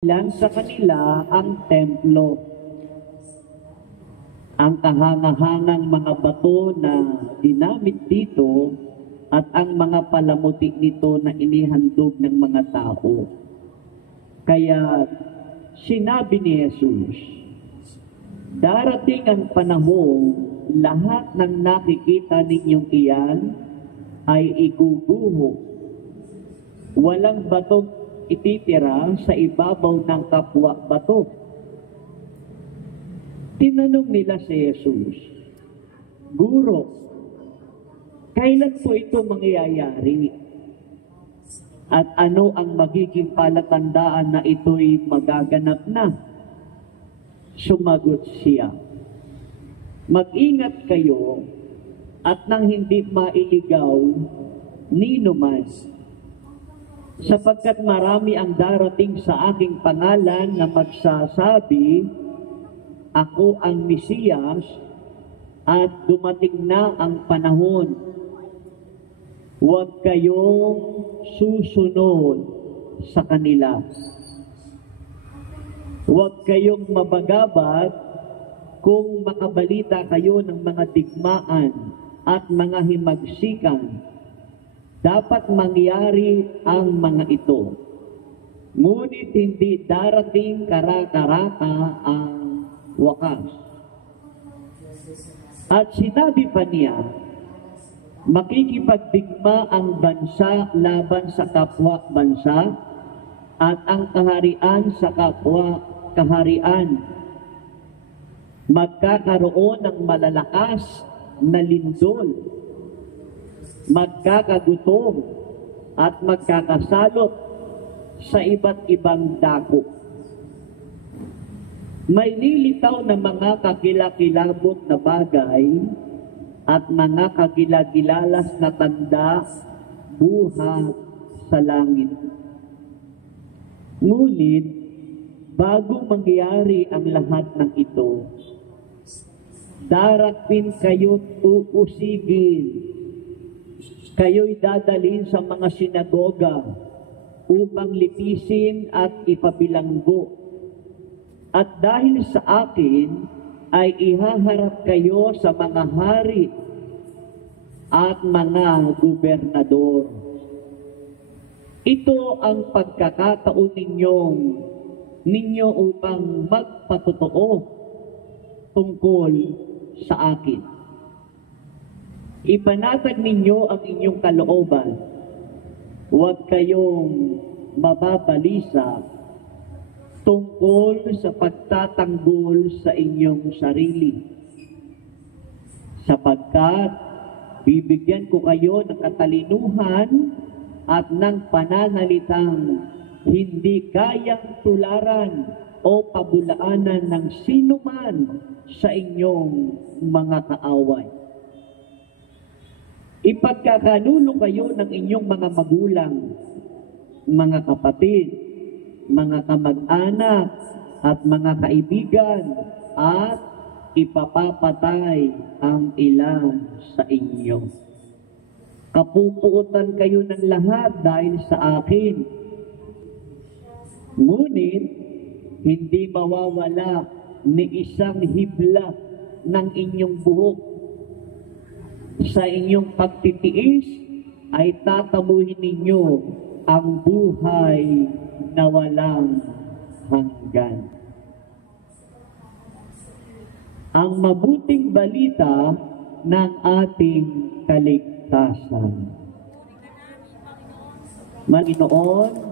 Ilan sa kanila ang templo. Ang kahangahangang mga bato na ginamit dito at ang mga palamuti nito na inihandog ng mga tao. Kaya sinabi ni Jesus, darating ang panahon, lahat ng nakikita ninyong iyan ay iguguho. Walang batong ititira sa ibabaw ng kapwa bato. Tinanong nila si Jesus, Guro, kailan po ito mangyayari? At ano ang magiging palatandaan na ito'y magaganap na? Sumagot siya, mag-ingat kayo at nang hindi mailigaw nino man, sapagkat marami ang darating sa aking pangalan na magsasabi, ako ang Mesiyas, at dumating na ang panahon. Huwag kayong susunod sa kanila. Huwag kayong mabagabag kung makabalita kayo ng mga digmaan at mga himagsikan. Dapat mangyari ang mga ito. Ngunit hindi darating kara-karaka ang wakas. At sinabi pa niya, makikipagdigma ang bansa laban sa kapwa bansa at ang kaharian sa kapwa kaharian. Magkakaroon ng malalakas na lindol, magkakagutom at magkakasalot sa iba't ibang dako. May lilitaw na mga kakilakilabot na bagay at mga kagilagilalas na tanda buhat sa langit. Ngunit, bago mangyari ang lahat ng ito, darating kayo't uusigin. Kayo'y dadalhin sa mga sinagoga upang litisin at ipabilanggo. At dahil sa akin, ay ihaharap kayo sa mga hari at mga gobernador. Ito ang pagkakataon ninyo upang magpatotoo tungkol sa akin. Ipanatag ninyo ang inyong kalooban. Huwag kayong mababalisa tungkol sa pagtatanggol sa inyong sarili. Sapagkat bibigyan ko kayo ng katalinuhan at ng pananalitang hindi kayang tularan o pabulaanan ng sinuman sa inyong mga kaaway. Ipagkakanulo kayo ng inyong mga magulang, mga kapatid, mga kamag-anak, at mga kaibigan, at ipapapatay ang ilan sa inyo. Kapupuutan kayo ng lahat dahil sa akin. Ngunit, hindi mawawala ni isang hibla ng inyong buhok. Sa inyong pagtitiis ay tatamuhin ninyo ang buhay na walang hanggan. Ang mabuting balita ng ating kaligtasan. Panginoon,